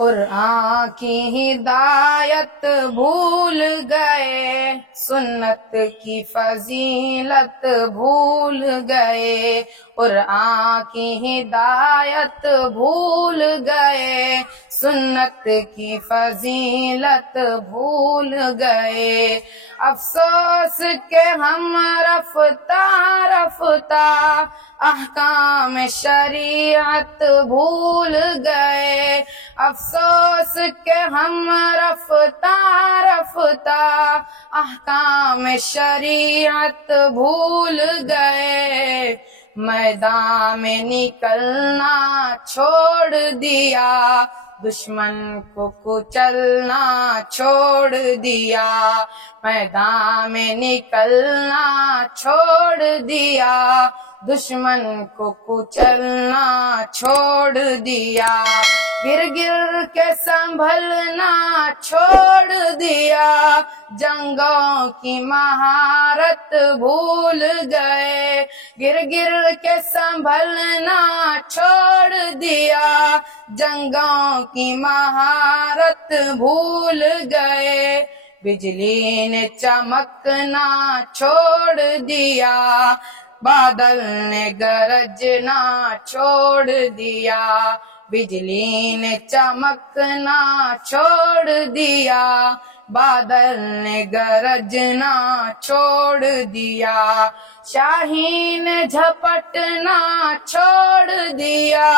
قرآن کی ہدایت بھول گئے، سنت کی فضیلت بھول گئے، قرآن کی ہدایت بھول گئے، سنت کی فضیلت بھول گئے۔ افسوس کہ ہم رفتہ رفتہ احکام شریعت بھول گئے، افسوس کہ ہم رفتہ رفتہ احکام شریعت بھول گئے۔ میدان میں نکلنا چھوڑ دیا، دشمن کو کچلنا چھوڑ دیا، میدان میں نکلنا چھوڑ دیا، دشمن کو کچلنا چھوڑ دیا، گر گر کے سنبھلنا چھوڑ دیا، جنگوں کی مہارت بھول گئے، گر گر کے سنبھلنا چھوڑ دیا، جنگوں کی مہارت بھول گئے۔ بجلی نے چمکنا چھوڑ دیا، بادل نے گرجنا چھوڑ دیا، بجلی نے چمکنا چھوڑ دیا، بادل نے گرجنا چھوڑ دیا، شاہین نے جھپٹنا چھوڑ دیا،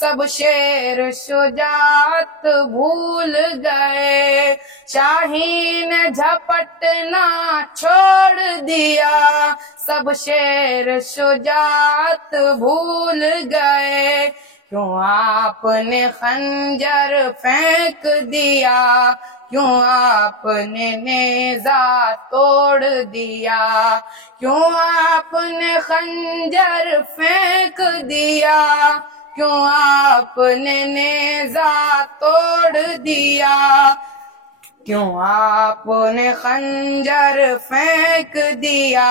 سب شیر شجاعت بھول گئے، شاہین نے جھپٹنا چھوڑ دیا، سب شیر شجاعت بھول گئے۔ کیوں آپ نے خنجر پھینک دیا، کیوں آپ نے نیزہ توڑ دیا، کیوں آپ نے خنجر پھینک دیا، کیوں آپ نے نیزہ توڑ دیا، کیوں آپ نے خنجر پھینک دیا،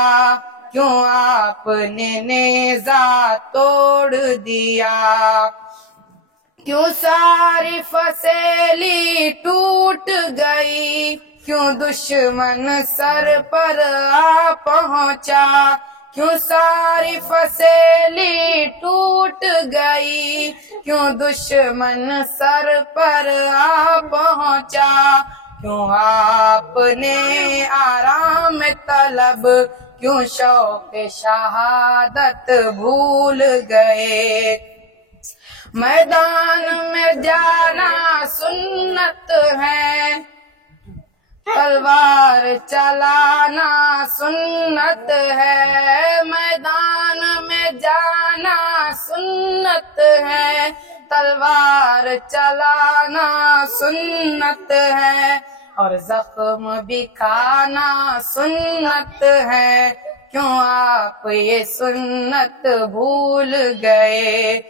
کیوں آپ نے نیزہ توڑ دیا، کیوں ساری فسیلی ٹوٹ گئی، کیوں دشمن سر پر آ پہنچا، کیوں ساری فسیلی ٹوٹ گئی، کیوں دشمن سر پر آ پہنچا، کیوں آپ نے آرام طلب، کیوں شوق شہادت بھول گئے۔ میدان میں جانا سنت ہے، تلوار چلانا سنت ہے، میدان میں جانا سنت ہے، تلوار چلانا سنت ہے، اور زخم بھی کھانا سنت ہے، کیوں آپ یہ سنت بھول گئے،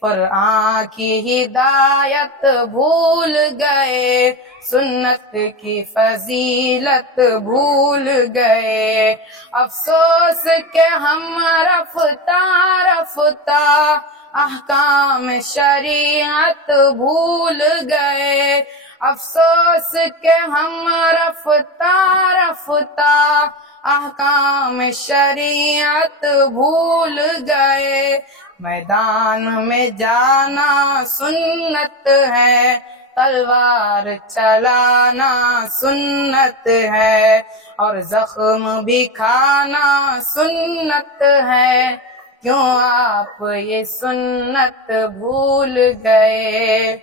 قرآن کی ہدایت بھول گئے، سنت کی فضیلت بھول گئے، افسوس کہ ہم رفتہ رفتہ احکام شریعت بھول گئے، افسوس کہ ہم رفتہ رفتہ احکام شریعت بھول گئے۔ میدان میں جانا سنت ہے، تلوار چلانا سنت ہے، اور زخم بھی کھانا سنت ہے، کیوں آپ یہ سنت بھول گئے۔